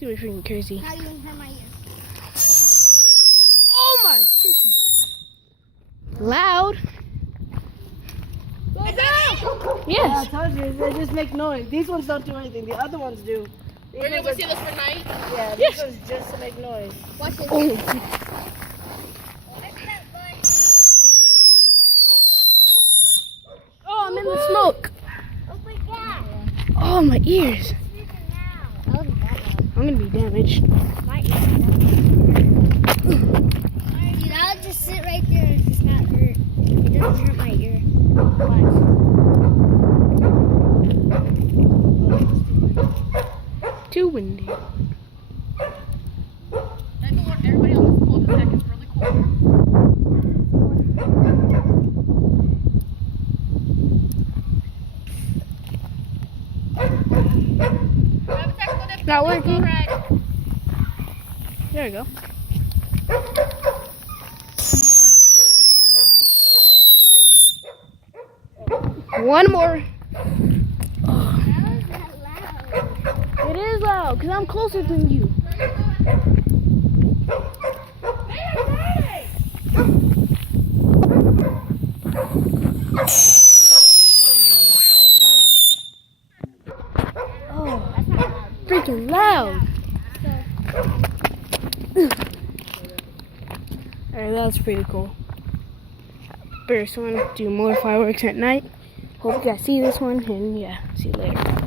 gonna be freaking crazy. How you gonna hurt my ear? Oh my goodness. Loud. Go down! Yes. I told you, they just make noise. These ones don't do anything. The other ones do. We're going to see this for night? Yeah, Yes. this one's just to make noise. Watch this. Oh. Oh, I'm in the smoke. Oh my god. Oh, my ears. That wasn't that loud. I'm gonna be damaged. My ear. Dude, I'll just sit right there and it's not hurt. It doesn't hurt my ear. Too windy. I know what everybody on this cul-de-sac is really cool. Not working. There we go. One more. Oh, How is that loud? it is loud because I'm closer than you. Oh, That's not loud. freaking loud. Alright, that was pretty cool. First one, do more fireworks at night. Hope you guys see this one, and yeah, see you later.